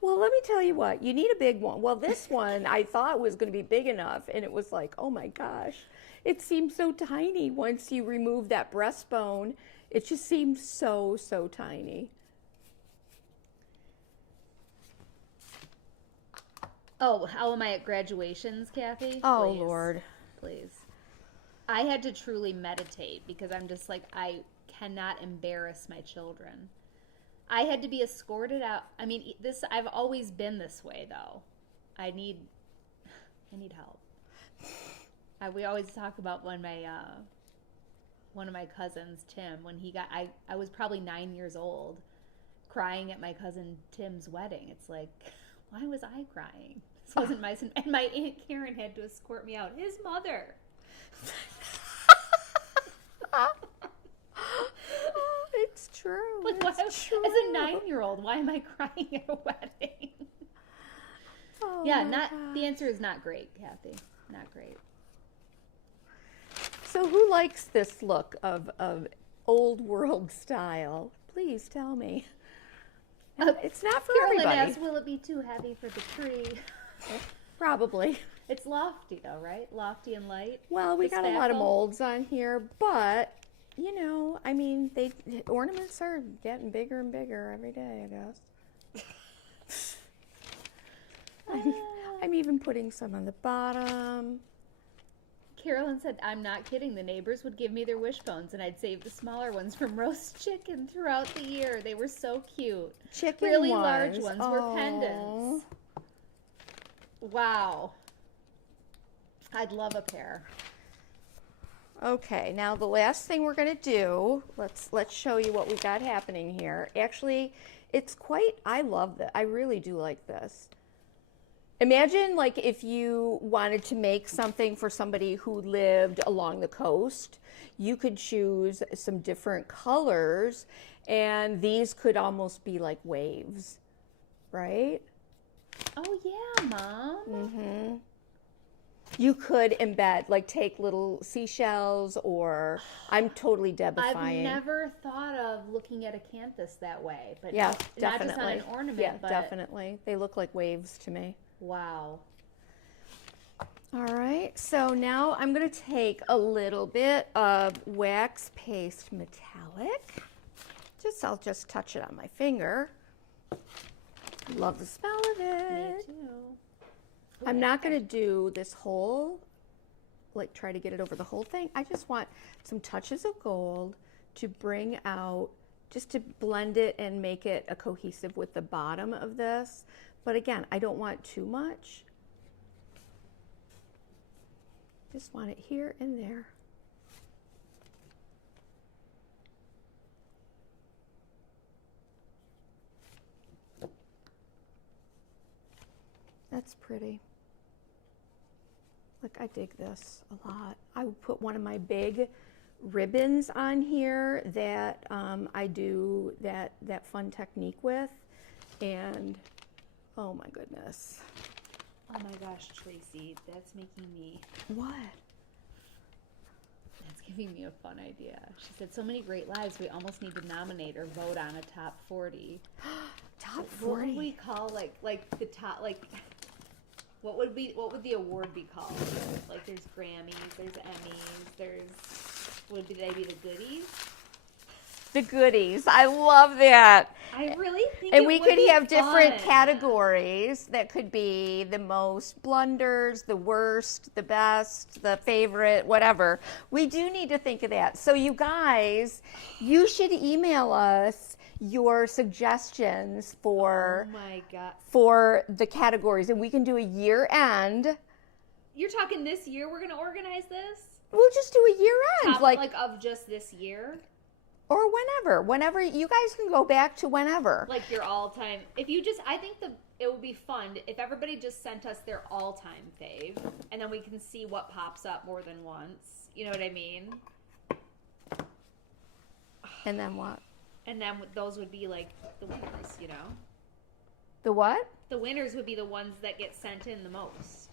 Well, let me tell you what, you need a big one. Well, this one I thought was going to be big enough, and it was like, oh my gosh, it seems so tiny once you remove that breastbone. It just seems so, so tiny. Oh, how am I at graduations, Kathy? Oh, Please. Lord. Please. I had to truly meditate because I'm just like, I cannot embarrass my children. I had to be escorted out. I mean, I've always been this way, though. I need help. We always talk about when one of my cousins, Tim, when he got, I was probably 9 years old, crying at my cousin Tim's wedding. It's like, why was I crying? This wasn't my son. And my Aunt Karen had to escort me out. His mother. It's true. Like, it's true. As a 9-year-old, why am I crying at a wedding? Oh, yeah, the answer is not great, Kathy. Not great. So who likes this look of old world style? Please tell me. It's not for Carolyn everybody. asks, will it be too heavy for the tree? Probably. It's lofty though, right? Lofty and light. Well, we The got a lot of spackle. molds on here, but you know, I mean, ornaments are getting bigger and bigger every day, I guess. I'm even putting some on the bottom. Carolyn said, I'm not kidding. The neighbors would give me their wishbones, and I'd save the smaller ones from roast chicken throughout the year. They were so cute. Chicken really ones. large ones were Oh. pendants. Wow. I'd love a pair. Okay, now the last thing we're going to do, let's show you what we got happening here. Actually, it's quite, I love this. I really do like this. Imagine like if you wanted to make something for somebody who lived along the coast, you could choose some different colors and these could almost be like waves, right? Oh, yeah, Mom. Mm-hmm. You could embed, like take little seashells or, I'm totally Debifying. I've never thought of looking at acanthus that way, but Yeah, not definitely. just on an ornament, Yeah, but definitely. They look like waves to me. wow. All right, so now I'm going to take a little bit of wax paste metallic. I'll just touch it on my finger. Love the smell of Me it. too. I'm not going to do this whole, like try to get it over the whole thing. I just want some touches of gold to bring out, just to blend it and make it a cohesive with the bottom of this. But again, I don't want too much. Just want it here and there. That's pretty. Look, I dig this a lot. I would put one of my big ribbons on here that I do that fun technique with. And oh my goodness. Oh my gosh, Tracy, that's making me, What? that's giving me a fun idea. She said, so many great lives, we almost need to nominate or vote on a top 40. Top What 40. would we call like the top, like, what would the award be called? Like there's Grammys, there's Emmys, would they be the goodies? The goodies. I love that. I really think And it we would could be have different fun. categories that could be the most blunders, the worst, the best, the favorite, whatever. We do need to think of that. So you guys, you should email us your suggestions for Oh my God. for the categories, and we can do a year end. You're talking this year we're going to organize this? We'll just do a year end, Top, like of just this year? or whenever you guys can go back to whenever. Like your all-time. I think it would be fun if everybody just sent us their all-time fave, and then we can see what pops up more than once. You know what I mean? And then what? And then those would be like the winners, you know? The what? The winners would be the ones that get sent in the most.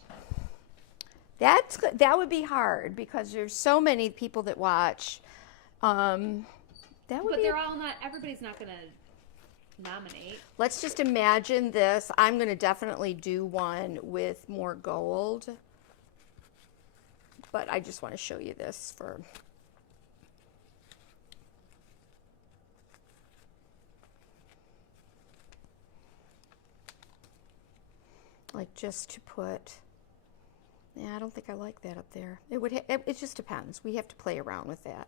That would be hard because there's so many people that watch. But they're all not, everybody's not going to nominate. Let's just imagine this. I'm going to definitely do one with more gold. But I just want to show you this for... Like just to put... Yeah, I don't think I like that up there. It just depends. We have to play around with that.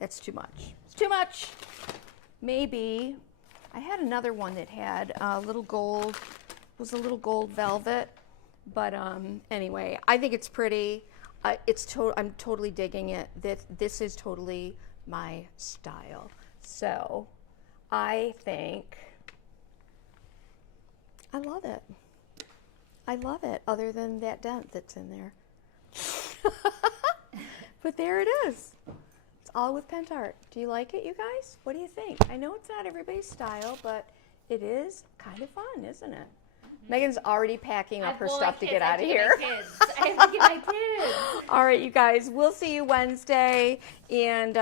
That's too much. It's too much. Maybe I had another one that had a little gold. It was a little gold velvet, but anyway, I think it's pretty. I'm totally digging it. This is totally my style. So I think I love it. I love it, other than that dent that's in there. But there it is. It's all with Pentart. Do you like it, you guys? What do you think? I know it's not everybody's style, but it is kind of fun, isn't it? Mm-hmm. Megan's already packing up her stuff to get out of here. I have to get my kids. All right, you guys, we'll see you Wednesday. And